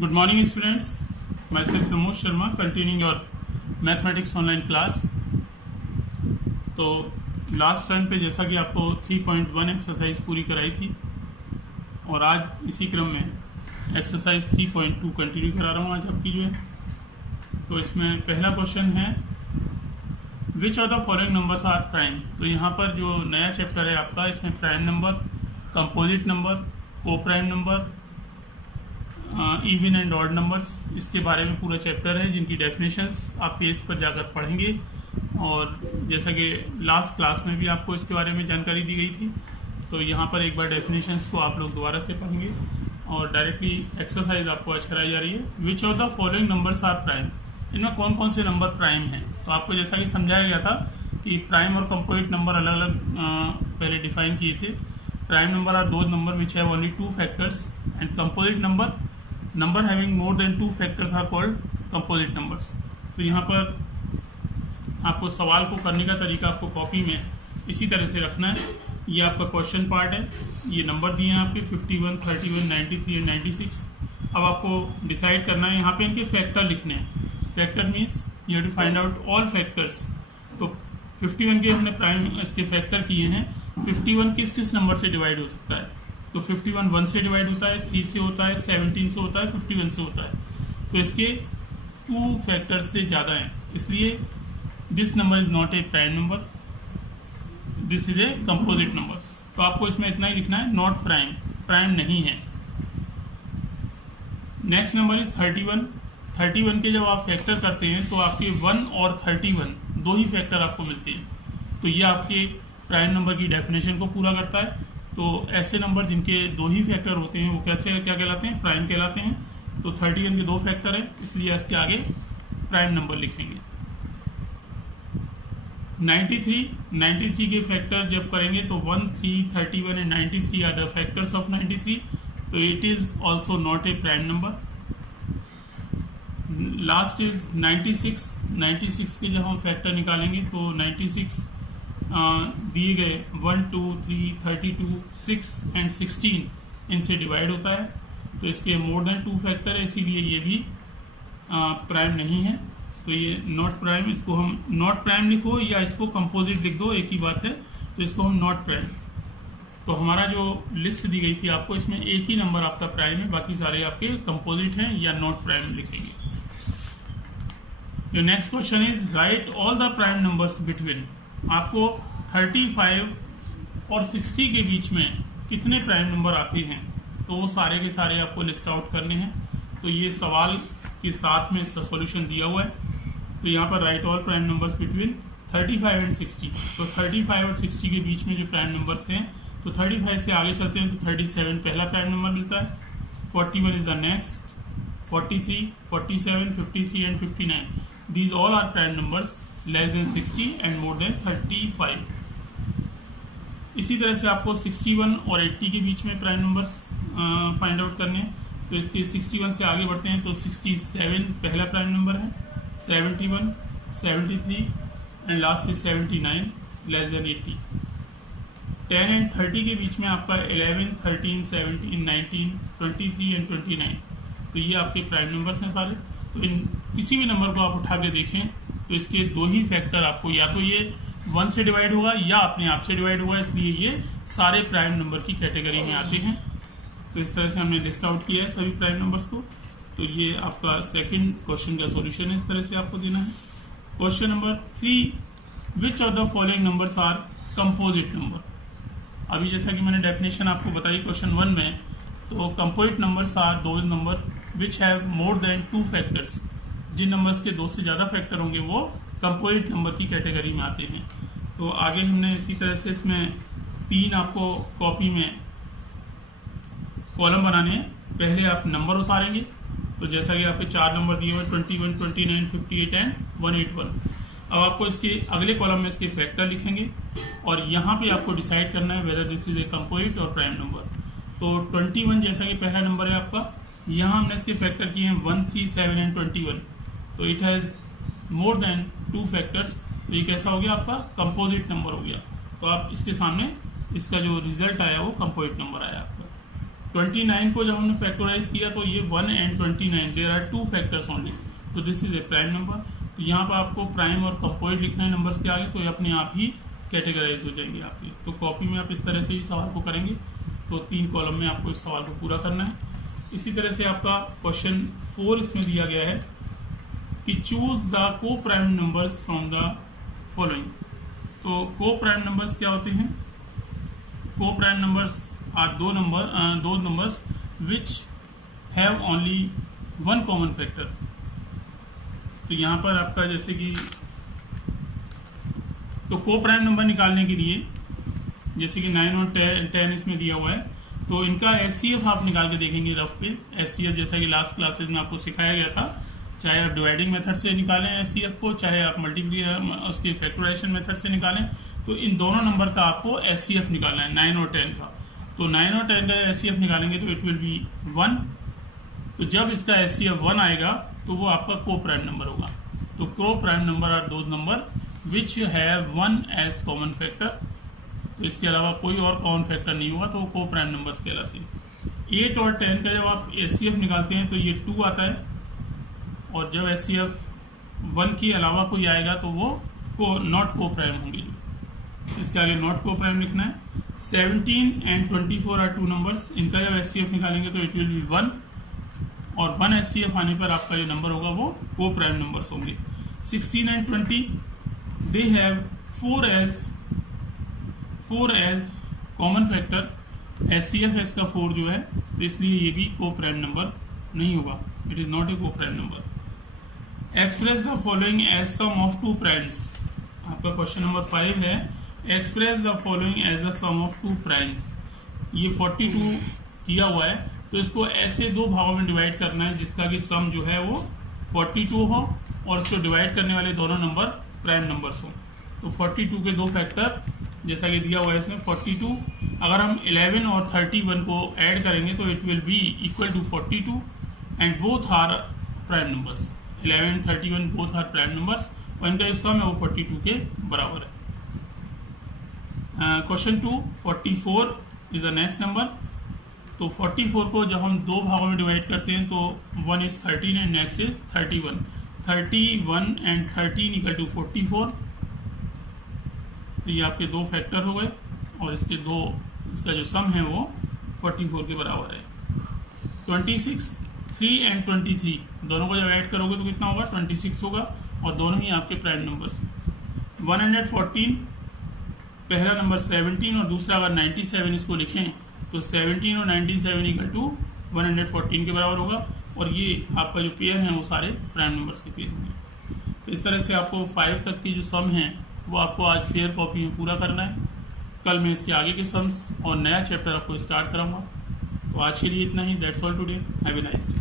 Good morning students, myself Pramod Sharma continuing your mathematics online class. तो last turn पे जैसा कि आपको 3.1 एक्सरसाइज पूरी कराई थी और आज इसी क्रम में एक्सरसाइज 3.2 कंटिन्यू करा रहा हूँ आज आपकी जो है। तो इसमें पहला क्वेश्चन है which of the following numbers are prime. तो यहाँ पर जो नया चैप्टर है आपका, इसमें prime number, composite number, co prime number, even and odd numbers, इसके बारे में पूरा चैप्टर है जिनकी डेफिनेशंस आप पेज पर जाकर पढ़ेंगे। और जैसा कि लास्ट क्लास में भी आपको इसके बारे में जानकारी दी गई थी, तो यहाँ पर एक बार डेफिनेशंस को आप लोग दोबारा से पढ़ेंगे और डायरेक्टली एक्सरसाइज आपको आज कराई जा रही है। Which of the following numbers are prime, इनमें कौन कौन से नंबर प्राइम हैं। तो आपको जैसा कि समझाया गया था कि प्राइम और कंपोजिट नंबर अलग अलग पहले डिफाइन किए थे। Prime number are those number which have only 2 factors and composite number having more than 2 factors are called composite numbers. तो यहाँ पर आपको सवाल को करने का तरीका आपको कॉपी में इसी तरह से रखना है। ये आपका क्वेश्चन पार्ट है, ये नंबर दिए हैं आपके 51, 31, 93 एंड 96। अब आपको डिसाइड करना है, यहाँ पे इनके फैक्टर लिखने हैं। Factor means you have to find out all factors. तो 51 के हमने प्राइम इसके फैक्टर किए हैं। 51 किस नंबर से डिवाइड हो सकता है। तो 51 1 से डिवाइड होता है, 3 से होता है, 17 से होता है, 51 से होता है। तो इसके 2 फैक्टर्स से ज्यादा हैं, इसलिए this number is not a prime number, this is a composite number. तो आपको इसमें इतना ही लिखना है, नॉट प्राइम, प्राइम नहीं है। Next number is 31। 31 के जब आप फैक्टर करते हैं तो आपके 1 और 31 दो ही फैक्टर आपको मिलते हैं। तो ये आपके प्राइम नंबर की डेफिनेशन को पूरा करता है। तो ऐसे नंबर जिनके 2 ही फैक्टर होते हैं वो कैसे क्या कहलाते हैं, प्राइम कहलाते हैं। तो 31 के 2 फैक्टर हैं, इसलिए इसके आगे प्राइम नंबर लिखेंगे। 93 के फैक्टर जब करेंगे तो 1, 3, 31 and 93 are the factors of 93। तो it is also not a prime number. Last is 96 के जब हम फैक्टर निकालेंगे तो 96 दिए गए 1, 2, 3, 32, 6 एंड 16 इनसे डिवाइड होता है। तो इसके मोर देन 2 फैक्टर है, इसीलिए ये भी प्राइम नहीं है। तो ये नॉट प्राइम, इसको हम नॉट प्राइम लिखो या इसको कंपोजिट लिख दो, एक ही बात है। तो इसको हम नॉट प्राइम। तो हमारा जो लिस्ट दी गई थी आपको, इसमें एक ही नंबर आपका प्राइम है, बाकी सारे आपके कंपोजिट हैं या नॉट प्राइम लिखेंगे। Your next question is right all the prime numbers between. आपको 35 और 60 के बीच में कितने प्राइम नंबर आते हैं, तो वो सारे के सारे आपको लिस्ट आउट करने हैं। तो ये सवाल के साथ में इसका सॉल्यूशन दिया हुआ है। तो यहाँ पर right all prime numbers between 35 and 60। तो 35 और 60 के बीच में जो प्राइम नंबर्स हैं, तो 35 से आगे चलते हैं तो 37 पहला प्राइम नंबर मिलता है, 41 is the next, 43, 47, 53 and 59। These all are prime numbers less than 60 and more than 35। इसी तरह से आपको 61 और 80 के बीच में प्राइम नंबर्स फाइंड आउट करने हैं। तो इसके 61 से आगे बढ़ते हैं तो 67 पहला प्राइम नंबर है, 71, 73 and last is 79 less than 80। 10 and 30 के बीच में आपका 11, 13, 17, 19, 23 एंड 29। तो ये आपके प्राइम नंबर्स हैं सारे। तो इन किसी भी नंबर को आप उठा के देखें तो इसके 2 ही फैक्टर आपको, या तो ये 1 से डिवाइड होगा या अपने आप से डिवाइड होगा, इसलिए ये सारे प्राइम नंबर की कैटेगरी में आते हैं। तो इस तरह से हमने लिस्ट आउट किया है सभी प्राइम नंबर्स को। तो ये आपका सेकंड क्वेश्चन का सॉल्यूशन है, इस तरह से आपको देना है। Question number 3, which of the following numbers are composite number. अभी जैसा कि मैंने डेफिनेशन आपको बताई क्वेश्चन 1 में, तो composite numbers are those number which have more than 2 factors. जिन नंबर्स के 2 से ज्यादा फैक्टर होंगे वो कंपोजिट नंबर की कैटेगरी में आते हैं। तो आगे हमने इसी तरह से इसमें 3 आपको कॉपी में कॉलम बनाने हैं। पहले आप नंबर उतारेंगे, तो जैसा कि आपके 4 नंबर दिए हुए 21, 29, 58 एंड 181। अब आपको इसके अगले कॉलम में इसके फैक्टर लिखेंगे और यहाँ पे आपको डिसाइड करना है whether this is a composite और प्राइम नंबर। तो 21 जैसा कि पहला नंबर है आपका, यहाँ हमने इसके फैक्टर किए हैं 1, 3, 7 एंड 21। तो it has more than 2 factors. तो ये कैसा हो गया आपका, कंपोजिट नंबर हो गया। तो आप इसके सामने इसका जो रिजल्ट आया वो कंपोजिट नंबर आया आपका। 29 को जब हमने फैक्टराइज किया तो ये 1 and 29 there are 2 factors only, तो this is a prime number. तो यहाँ पर आपको प्राइम और कंपोजिट लिखना है नंबर्स के आगे, तो ये अपने आप ही कैटेगराइज हो जाएंगे आपके। तो कॉपी में आप इस तरह से ही सवाल को करेंगे, तो 3 कॉलम में आपको इस सवाल को पूरा करना है। इसी तरह से आपका क्वेश्चन 4 इसमें दिया गया है कि चूज द को prime numbers from the following. तो को प्राइम नंबर्स क्या होते हैं? को प्राइम नंबर्स आर दो numbers which have only one common factor. तो यहां पर आपका जैसे कि तो को प्राइम नंबर निकालने के लिए जैसे कि 9 और 10 इसमें दिया हुआ है, तो इनका एचसीएफ आप निकाल के देखेंगे रफ पे। एचसीएफ जैसा कि लास्ट क्लासेस में आपको सिखाया गया था, चाहे आप डिवाइडिंग मेथड से निकालें एचसीएफ को, चाहे आप मल्टीप्ली उसके फैक्टराइजेशन मेथड से निकालें, तो इन दोनों नंबर का आपको एचसीएफ निकालना है 9 और 10 का। तो 9 और 10 का एचसीएफ निकालेंगे तो इट विल बी 1। तो जब इसका एचसीएफ 1 आएगा तो वो आपका को प्राइम नंबर होगा। तो co prime number are those number which have 1 as common factor. तो इसके अलावा कोई और कॉमन फैक्टर नहीं होगा, तो को प्राइम नंबर्स कहलाते हैं। 8 और 10 का जब आप एचसीएफ निकालते हैं तो ये 2 आता है, और जब एचसीएफ 1 के अलावा कोई आएगा तो वो को नॉट को प्राइम होंगे। इसके आगे नॉट को प्राइम लिखना है। 17 एंड 24 आर 2 नंबर्स, इनका जब एचसीएफ निकालेंगे तो इट विल बी 1, और 1 एचसीएफ आने पर आपका जो नंबर होगा वो को प्राइम नंबर्स होंगे। 16 and 20 they have 4 as common factor. HCF है इसका 4 जो है, तो इसलिए ये भी को प्राइम नंबर नहीं होगा, it is not a co prime number. Express the following as sum of 2 primes. आपका क्वेश्चन नंबर 5 है, express the following as the sum of 2 primes. ये 42 दिया हुआ है, तो इसको ऐसे 2 भागों में डिवाइड करना है जिसका कि सम जो है वो 42 हो, और इसको डिवाइड करने वाले दोनों नंबर प्राइम नंबर्स हो। तो 42 के 2 फैक्टर जैसा कि दिया हुआ है इसमें 42, अगर हम 11 और 31 को ऐड करेंगे तो it will be equal to 42 and both are prime numbers. 11 31 both are prime numbers, और इनका जो सम है वो 42 के बराबर है। Question 2 44 is the next number. तो 44 को जब हम 2 भागों में डिवाइड करते हैं तो 1 is 13 and next is 31। 31 and 13 equal to 44। तो ये आपके 2 फैक्टर हो गए, और इसका जो सम है वो 44 के बराबर है। 26 3 एंड 23 दोनों को जब ऐड करोगे तो कितना होगा? 26 होगा, और दोनों ही आपके प्राइम नंबर्स हैं। 114 पहला नंबर 17 और दूसरा अगर 97 इसको लिखें तो 17 और 97 इक्वल टू 114 के बराबर होगा, और ये आपका जो पेयर है वो सारे प्राइम नंबर्स के पेयर होंगे। तो इस तरह से आपको 5 तक की जो सम है वो आपको आज फेयर कॉपी में पूरा करना है। कल मैं इसके आगे के सम्स और नया चैप्टर आपको स्टार्ट कराऊंगा। तो आज के लिए इतना ही। That's all today. Have a nice day.